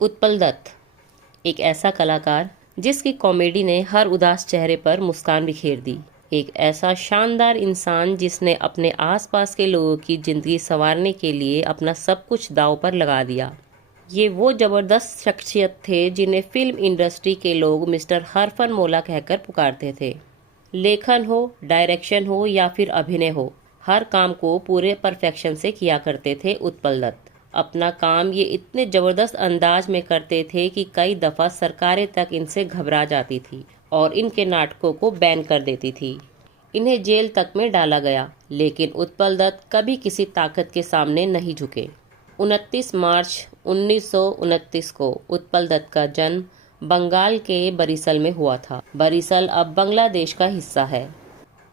उत्पल दत्त एक ऐसा कलाकार जिसकी कॉमेडी ने हर उदास चेहरे पर मुस्कान बिखेर दी। एक ऐसा शानदार इंसान जिसने अपने आसपास के लोगों की जिंदगी संवारने के लिए अपना सब कुछ दांव पर लगा दिया। ये वो जबरदस्त शख्सियत थे जिन्हें फिल्म इंडस्ट्री के लोग मिस्टर हरफन मौला कहकर पुकारते थे। लेखन हो, डायरेक्शन हो या फिर अभिनय हो, हर काम को पूरे परफेक्शन से किया करते थे उत्पल दत्त। अपना काम ये इतने जबरदस्त अंदाज में करते थे कि कई दफ़ा सरकारें तक इनसे घबरा जाती थी और इनके नाटकों को बैन कर देती थी। इन्हें जेल तक में डाला गया, लेकिन उत्पल दत्त कभी किसी ताकत के सामने नहीं झुके। 29 मार्च 1929 को उत्पल दत्त का जन्म बंगाल के बरिसल में हुआ था। बरिसल अब बांग्लादेश का हिस्सा है।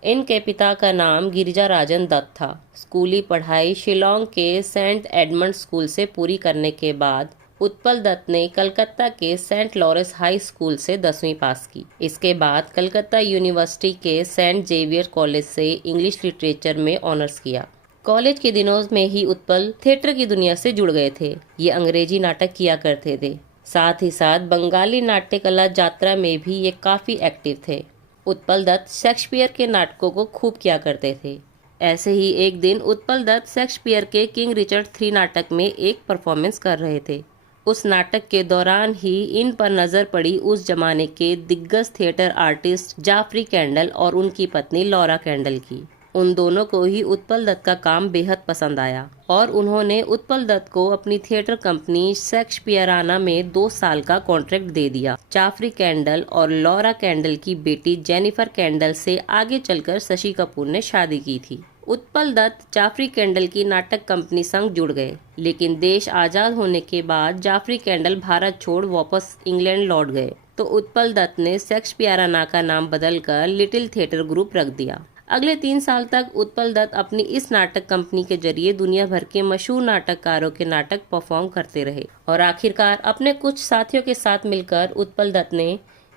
इनके पिता का नाम गिरिजाराजन दत्त था। स्कूली पढ़ाई शिलोंग के सेंट एडमंड स्कूल से पूरी करने के बाद उत्पल दत्त ने कलकत्ता के सेंट लॉरेंस हाई स्कूल से 10वीं पास की। इसके बाद कलकत्ता यूनिवर्सिटी के सेंट जेवियर कॉलेज से इंग्लिश लिटरेचर में ऑनर्स किया। कॉलेज के दिनों में ही उत्पल थिएटर की दुनिया से जुड़ गए थे। ये अंग्रेजी नाटक किया करते थे, साथ ही साथ बंगाली नाट्य कला जात्रा में भी ये काफ़ी एक्टिव थे। उत्पल दत्त शेक्सपियर के नाटकों को खूब किया करते थे। ऐसे ही एक दिन उत्पल दत्त शेक्सपियर के किंग रिचर्ड III नाटक में एक परफॉर्मेंस कर रहे थे। उस नाटक के दौरान ही इन पर नज़र पड़ी उस जमाने के दिग्गज थिएटर आर्टिस्ट जाफरी कैंडल और उनकी पत्नी लॉरा कैंडल की। उन दोनों को ही उत्पल दत्त का काम बेहद पसंद आया और उन्होंने उत्पल दत्त को अपनी थिएटर कंपनी शेक्सपियराना में 2 साल का कॉन्ट्रैक्ट दे दिया। जाफरी कैंडल और लॉरा कैंडल की बेटी जेनिफर कैंडल से आगे चलकर शशि कपूर ने शादी की थी। उत्पल दत्त जाफरी कैंडल की नाटक कंपनी संग जुड़ गए, लेकिन देश आजाद होने के बाद जाफरी कैंडल भारत छोड़ वापस इंग्लैंड लौट गए तो उत्पल दत्त ने शेक्सपियराना का नाम बदलकर लिटिल थिएटर ग्रुप रख दिया। अगले 3 साल तक उत्पल दत्त अपनी इस नाटक कंपनी के जरिए दुनिया भर के मशहूर नाटककारों के नाटक परफॉर्म करते रहे और आखिरकार अपने कुछ साथियों के साथ मिलकर उत्पल दत्त ने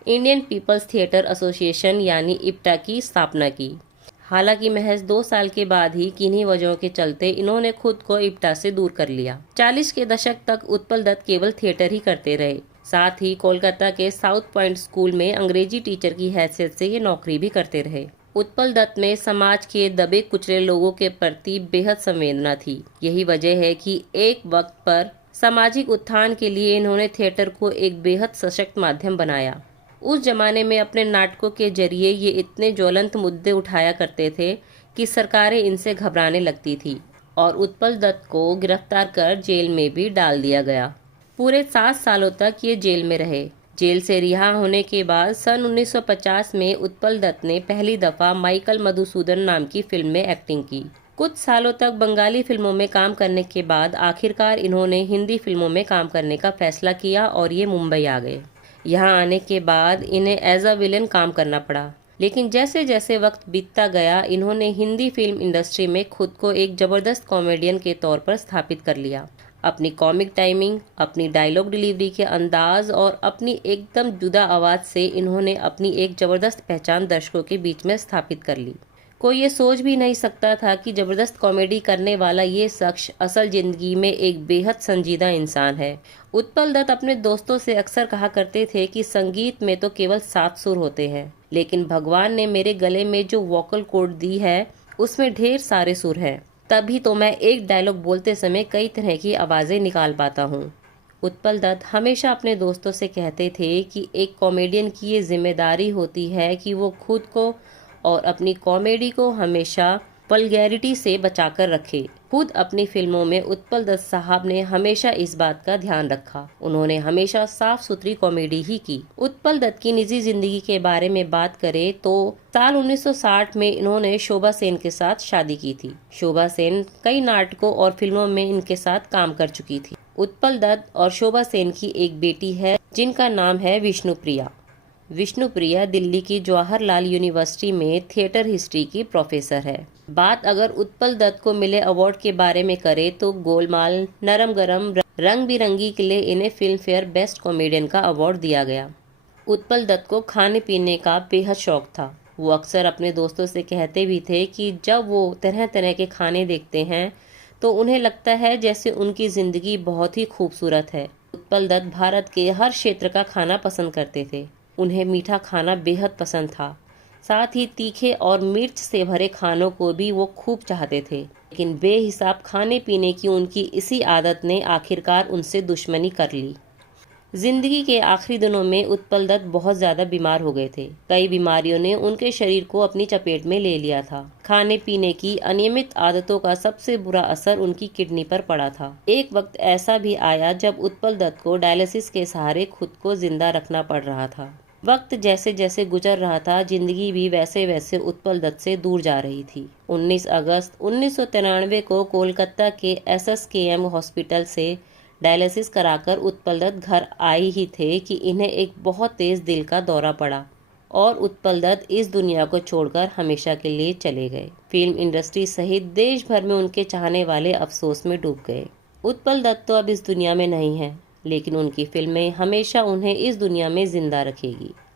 इंडियन पीपल्स थिएटर एसोसिएशन यानी इप्टा की स्थापना की। हालांकि महज 2 साल के बाद ही किन्हीं वजहों के चलते इन्होंने खुद को इप्टा से दूर कर लिया। 40 के दशक तक उत्पल दत्त केवल थिएटर ही करते रहे। साथ ही कोलकाता के साउथ पॉइंट स्कूल में अंग्रेजी टीचर की हैसियत से ये नौकरी भी करते रहे। उत्पल दत्त में समाज के दबे कुचले लोगों के प्रति बेहद संवेदना थी। यही वजह है कि एक वक्त पर सामाजिक उत्थान के लिए इन्होंने थिएटर को एक बेहद सशक्त माध्यम बनाया। उस जमाने में अपने नाटकों के जरिए ये इतने ज्वलंत मुद्दे उठाया करते थे कि सरकारें इनसे घबराने लगती थी और उत्पल दत्त को गिरफ्तार कर जेल में भी डाल दिया गया। पूरे 7 सालों तक ये जेल में रहे। जेल से रिहा होने के बाद सन 1950 में उत्पल दत्त ने पहली दफा माइकल मधुसूदन नाम की फिल्म में एक्टिंग की। कुछ सालों तक बंगाली फिल्मों में काम करने के बाद आखिरकार इन्होंने हिंदी फिल्मों में काम करने का फैसला किया और ये मुंबई आ गए। यहाँ आने के बाद इन्हें एज अ विलेन काम करना पड़ा, लेकिन जैसे जैसे वक्त बीतता गया इन्होंने हिंदी फिल्म इंडस्ट्री में खुद को एक जबरदस्त कॉमेडियन के तौर पर स्थापित कर लिया। अपनी कॉमिक टाइमिंग, अपनी डायलॉग डिलीवरी के अंदाज और अपनी एकदम जुदा आवाज़ से इन्होंने अपनी एक ज़बरदस्त पहचान दर्शकों के बीच में स्थापित कर ली। कोई ये सोच भी नहीं सकता था कि ज़बरदस्त कॉमेडी करने वाला ये शख्स असल ज़िंदगी में एक बेहद संजीदा इंसान है। उत्पल दत्त अपने दोस्तों से अक्सर कहा करते थे कि संगीत में तो केवल 7 सुर होते हैं, लेकिन भगवान ने मेरे गले में जो वोकल कॉर्ड दी है उसमें ढेर सारे सुर हैं, तभी तो मैं एक डायलॉग बोलते समय कई तरह की आवाज़ें निकाल पाता हूँ। उत्पल दत्त हमेशा अपने दोस्तों से कहते थे कि एक कॉमेडियन की ये जिम्मेदारी होती है कि वो खुद को और अपनी कॉमेडी को हमेशा वल्गैरिटी से बचाकर रखे। खुद अपनी फिल्मों में उत्पल दत्त साहब ने हमेशा इस बात का ध्यान रखा। उन्होंने हमेशा साफ सुथरी कॉमेडी ही की। उत्पल दत्त की निजी जिंदगी के बारे में बात करें तो साल 1960 में इन्होंने शोभा सेन के साथ शादी की थी। शोभा सेन कई नाटकों और फिल्मों में इनके साथ काम कर चुकी थी। उत्पल दत्त और शोभा सेन की एक बेटी है जिनका नाम है विष्णुप्रिया। विष्णुप्रिया दिल्ली की जवाहरलाल यूनिवर्सिटी में थिएटर हिस्ट्री की प्रोफेसर है। बात अगर उत्पल दत्त को मिले अवार्ड के बारे में करें तो गोलमाल, नरम गरम, रंग बिरंगी के लिए इन्हें फिल्म फेयर बेस्ट कॉमेडियन का अवार्ड दिया गया। उत्पल दत्त को खाने पीने का बेहद शौक था। वो अक्सर अपने दोस्तों से कहते भी थे कि जब वो तरह तरह के खाने देखते हैं तो उन्हें लगता है जैसे उनकी ज़िंदगी बहुत ही खूबसूरत है। उत्पल दत्त भारत के हर क्षेत्र का खाना पसंद करते थे। उन्हें मीठा खाना बेहद पसंद था। साथ ही तीखे और मिर्च से भरे खानों को भी वो खूब चाहते थे। लेकिन बेहिसाब खाने पीने की उनकी इसी आदत ने आखिरकार उनसे दुश्मनी कर ली। जिंदगी के आखिरी दिनों में उत्पल दत्त बहुत ज्यादा बीमार हो गए थे। कई बीमारियों ने उनके शरीर को अपनी चपेट में ले लिया था। खाने पीने की अनियमित आदतों का सबसे बुरा असर उनकी किडनी पर पड़ा था। एक वक्त ऐसा भी आया जब उत्पल दत्त को डायलिसिस के सहारे खुद को जिंदा रखना पड़ रहा था। वक्त जैसे जैसे गुजर रहा था, जिंदगी भी वैसे वैसे उत्पल दत्त से दूर जा रही थी। 19 अगस्त 1993 को कोलकाता के SSKM हॉस्पिटल से डायलिसिस कराकर उत्पल दत्त घर आए ही थे कि इन्हें एक बहुत तेज दिल का दौरा पड़ा और उत्पल दत्त इस दुनिया को छोड़कर हमेशा के लिए चले गए। फिल्म इंडस्ट्री सहित देश भर में उनके चाहने वाले अफसोस में डूब गए। उत्पल दत्त तो अब इस दुनिया में नहीं है, लेकिन उनकी फिल्में हमेशा उन्हें इस दुनिया में जिंदा रखेगी।